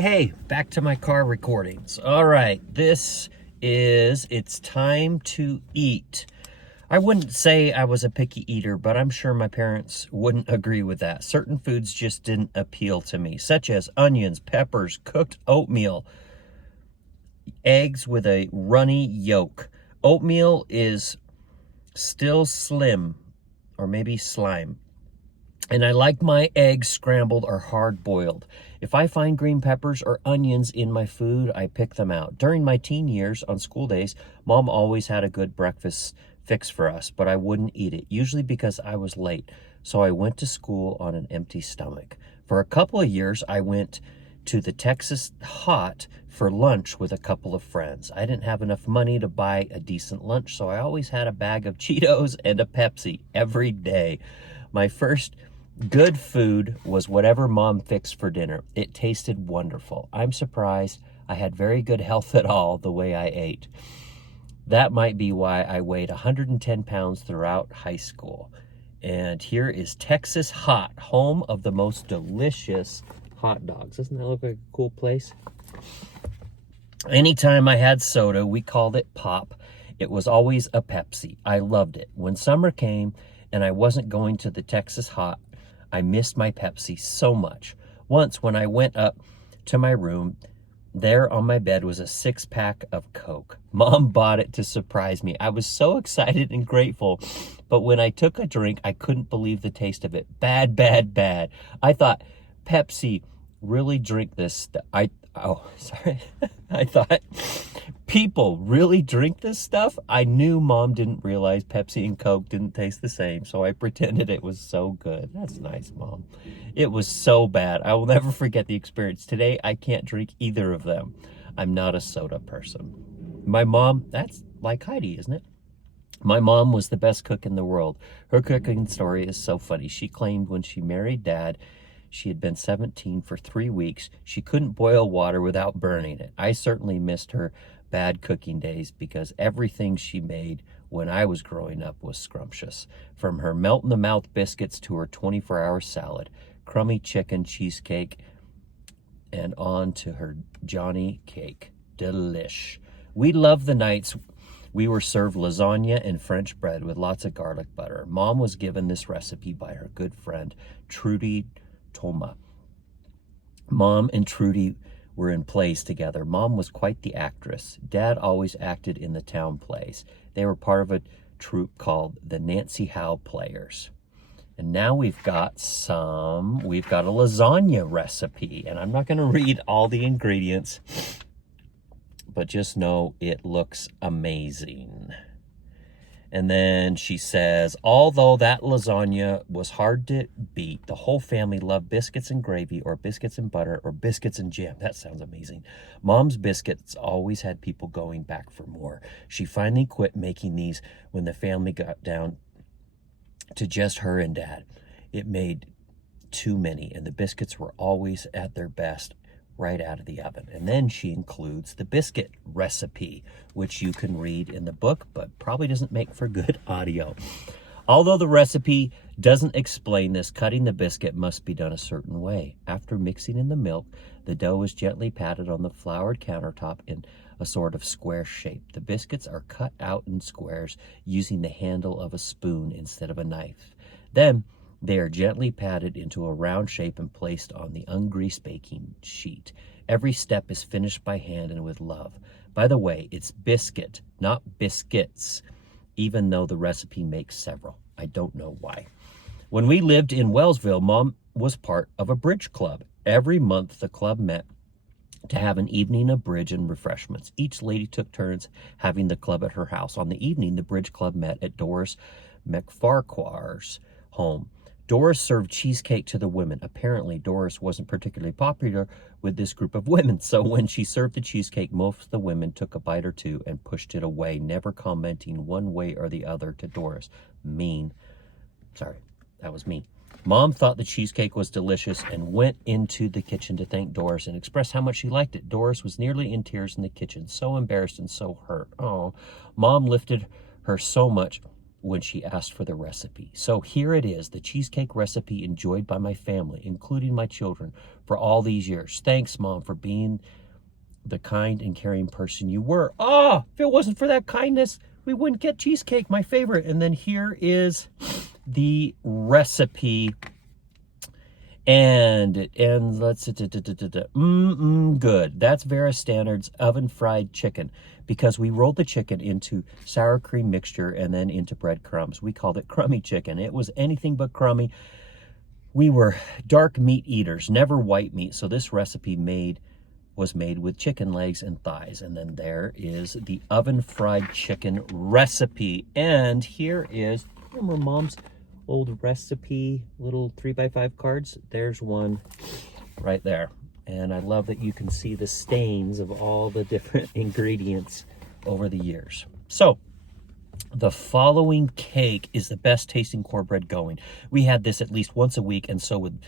Hey, back to my car recordings. All right, it's time to eat. I wouldn't say I was a picky eater, but I'm sure my parents wouldn't agree with that. Certain foods just didn't appeal to me, such as onions, peppers, cooked oatmeal, eggs with a runny yolk. Oatmeal is still slim, or maybe slime. And I like my eggs scrambled or hard boiled. If I find green peppers or onions in my food, I pick them out. During my teen years on school days, Mom always had a good breakfast fix for us, but I wouldn't eat it, usually because I was late. So I went to school on an empty stomach. For a couple of years, I went to the Texas Hot for lunch with a couple of friends. I didn't have enough money to buy a decent lunch, so I always had a bag of Cheetos and a Pepsi every day. My first good food was whatever Mom fixed for dinner. It tasted wonderful. I'm surprised I had very good health at all the way I ate. That might be why I weighed 110 pounds throughout high school. And here is Texas Hot, home of the most delicious hot dogs. Doesn't that look like a cool place? Anytime I had soda, we called it pop. It was always a Pepsi. I loved it. When summer came and I wasn't going to the Texas Hot, I missed my Pepsi so much. Once when I went up to my room, there on my bed was a 6-pack of Coke. Mom bought it to surprise me. I was so excited and grateful, but when I took a drink, I couldn't believe the taste of it. Bad, bad, bad. I thought, Pepsi, really drink this? I thought, people really drink this stuff? I knew Mom didn't realize Pepsi and Coke didn't taste the same, so I pretended it was so good. That's nice, Mom. It was so bad. I will never forget the experience. Today, I can't drink either of them. I'm not a soda person. My mom, that's like Heidi, isn't it? My mom was the best cook in the world. Her cooking story is so funny. She claimed when she married Dad, she had been 17 for 3 weeks. She couldn't boil water without burning it. I certainly missed her bad cooking days because everything she made when I was growing up was scrumptious. From her melt-in-the-mouth biscuits to her 24-hour salad, crummy chicken cheesecake, and on to her Johnny cake. Delish. We loved the nights we were served lasagna and French bread with lots of garlic butter. Mom was given this recipe by her good friend, Trudy Toma. Mom and Trudy were in plays together. Mom was quite the actress. Dad always acted in the town plays. They were part of a troupe called the Nancy Howe Players. And now we've got a lasagna recipe. And I'm not going to read all the ingredients, but just know it looks amazing. And then she says, although that lasagna was hard to beat, the whole family loved biscuits and gravy or biscuits and butter or biscuits and jam. That sounds amazing. Mom's biscuits always had people going back for more. She finally quit making these when the family got down to just her and Dad. It made too many, and the biscuits were always at their best right out of the oven. And then she includes the biscuit recipe, which you can read in the book, but probably doesn't make for good audio. Although the recipe doesn't explain this, cutting the biscuit must be done a certain way. After mixing in the milk, the dough is gently patted on the floured countertop in a sort of square shape. The biscuits are cut out in squares using the handle of a spoon instead of a knife. Then they are gently patted into a round shape and placed on the ungreased baking sheet. Every step is finished by hand and with love. By the way, it's biscuit, not biscuits, even though the recipe makes several. I don't know why. When we lived in Wellsville, Mom was part of a bridge club. Every month, the club met to have an evening of bridge and refreshments. Each lady took turns having the club at her house. On the evening, the bridge club met at Doris McFarquhar's home. Doris served cheesecake to the women. Apparently, Doris wasn't particularly popular with this group of women, so when she served the cheesecake, most of the women took a bite or two and pushed it away, never commenting one way or the other to Doris. Mean. Sorry, that was mean. Mom thought the cheesecake was delicious and went into the kitchen to thank Doris and express how much she liked it. Doris was nearly in tears in the kitchen, so embarrassed and so hurt. Oh, Mom lifted her so much when she asked for the recipe. So here it is, the cheesecake recipe enjoyed by my family, including my children, for all these years. Thanks, Mom, for being the kind and caring person you were. If it wasn't for that kindness, we wouldn't get cheesecake, my favorite. And then here is the recipe. And let's good. That's Vera Stannard's oven fried chicken, because we rolled the chicken into sour cream mixture and then into breadcrumbs. We called it crummy chicken. It was anything but crummy. We were dark meat eaters, never white meat. So this recipe was made with chicken legs and thighs. And then there is the oven fried chicken recipe. And here is, remember Mom's old recipe little 3x5 cards? There's one right there. And I love that you can see the stains of all the different ingredients over the years. So the following cake is the best tasting cornbread going. We had this at least once a week, and so with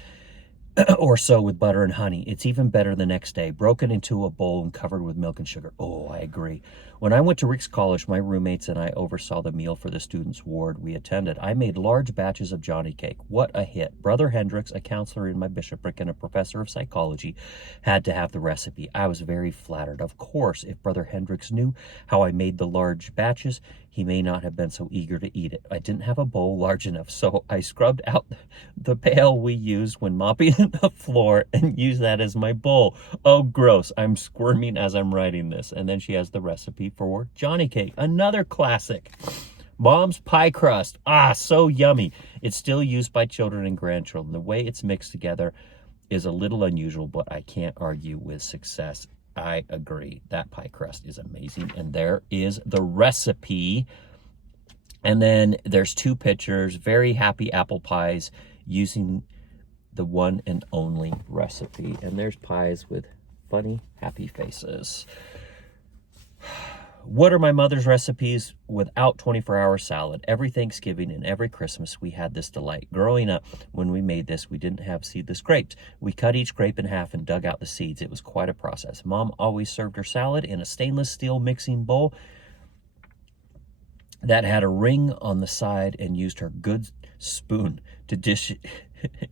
butter and honey. It's even better the next day, broken into a bowl and covered with milk and sugar. Oh, I agree. When I went to Rick's College, my roommates and I oversaw the meal for the students' ward we attended. I made large batches of Johnny cake. What a hit. Brother Hendricks, a counselor in my bishopric and a professor of psychology, had to have the recipe. I was very flattered. Of course, if Brother Hendricks knew how I made the large batches, he may not have been so eager to eat it. I didn't have a bowl large enough, so I scrubbed out the pail we used when mopping the floor and used that as my bowl. Oh, gross. I'm squirming as I'm writing this. And then she has the recipe for Johnny cake, another classic. Mom's pie crust. So yummy. It's still used by children and grandchildren. The way it's mixed together is a little unusual, but I can't argue with success. I agree. That pie crust is amazing. And there is the recipe. And then there's two pictures, very happy apple pies using the one and only recipe. And there's pies with funny, happy faces. What are my mother's recipes without 24-hour salad? Every Thanksgiving and every Christmas, we had this delight. Growing up, when we made this, we didn't have seedless grapes. We cut each grape in half and dug out the seeds. It was quite a process. Mom always served her salad in a stainless steel mixing bowl that had a ring on the side and used her good spoon to dish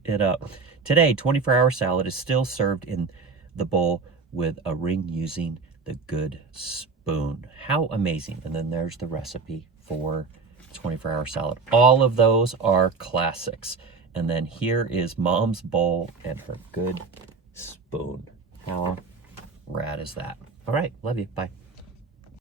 it up. Today, 24-hour salad is still served in the bowl with a ring using the good spoon. How amazing. And then there's the recipe for 24-hour salad. All of those are classics. And then here is Mom's bowl and her good spoon. How rad is that? All right, love you. Bye.